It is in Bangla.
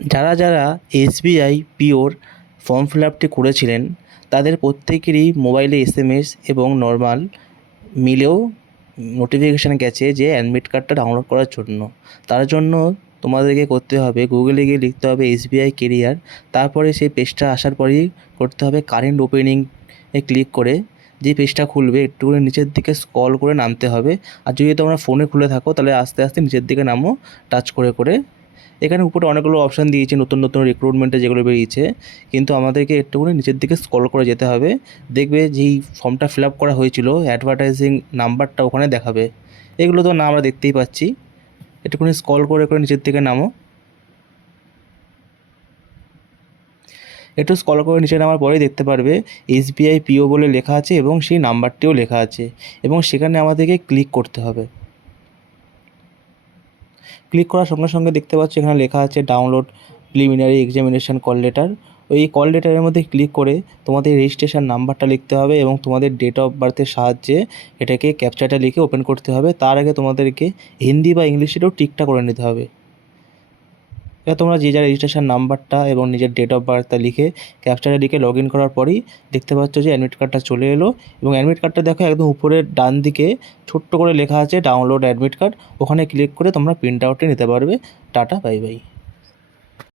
যারা যারা এসবিআই পিওর ফর্ম ফিল আপটি করেছিলেন তাদের প্রত্যেকেরই মোবাইলে এসএমএস এবং নর্মাল মিলেও নোটিফিকেশান গেছে যে অ্যাডমিট কার্ডটা ডাউনলোড করার জন্য। তার জন্য তোমাদেরকে করতে হবে গুগলে গিয়ে লিখতে হবে এসবিআই কেরিয়ার, তারপরে সেই পেজটা আসার পরেই করতে হবে কারেন্ট ওপেনিংয়ে ক্লিক করে যে পেজটা খুলবে একটুখানি নিচের দিকে স্ক্রল করে নামতে হবে। আর যদি তোমরা ফোনে খুলে থাকো তাহলে আস্তে আস্তে নিচের দিকে নামো টাচ করে করে। এখানে উপরে অনেকগুলো অপশান দিয়েছে নতুন নতুন রিক্রুটমেন্টে যেগুলো বেরিয়েছে, কিন্তু আমাদেরকে একটুখানি নিচের দিকে স্ক্রল করে যেতে হবে। দেখবে যেই ফর্মটা ফিল আপ করা হয়েছিল অ্যাডভার্টাইজিং নাম্বারটা ওখানে দেখাবে। এগুলো তো না আমরা দেখতেই পাচ্ছি। একটুখানি স্ক্রল করে করে নিচের দিকে নামো। একটু স্ক্রল করে নিচে নামার পরেই দেখতে পারবে এসবিআই পিও বলে লেখা আছে এবং সেই নাম্বারটিও লেখা আছে এবং সেখানে আমাদেরকে ক্লিক করতে হবে। ক্লিক করার সঙ্গে সঙ্গে দেখতে পাচ্ছি এখানে লেখা আছে download preliminary examination call letter. ওই কল লেটারের মধ্যে ক্লিক করে তোমাদের রেজিস্ট্রেশন নাম্বারটা লিখতে হবে এবং তোমাদের ডেট অফ বার্থের সাহায্যে এটাকে ক্যাপচাটা লিখে ওপেন করতে হবে। তার আগে তোমাদেরকে হিন্দি বা ইংলিশেরও টিকটা করে নিতে হবে। এবার তোমরা যে যার রেজিস্ট্রেশন নাম্বারটা এবং নিজের ডেট অফ বার্থটা লিখে ক্যাপচাটা লিখে লগ ইন করার পরেই দেখতে পাচ্ছ যে অ্যাডমিট কার্ডটা চলে এলো এবং অ্যাডমিট কার্ডটা দেখো একদম উপরের ডান দিকে ছোট্ট করে লেখা আছে ডাউনলোড অ্যাডমিট কার্ড। ওখানে ক্লিক করে তোমরা প্রিন্ট আউটে নিতে পারবে। Tata bye bye.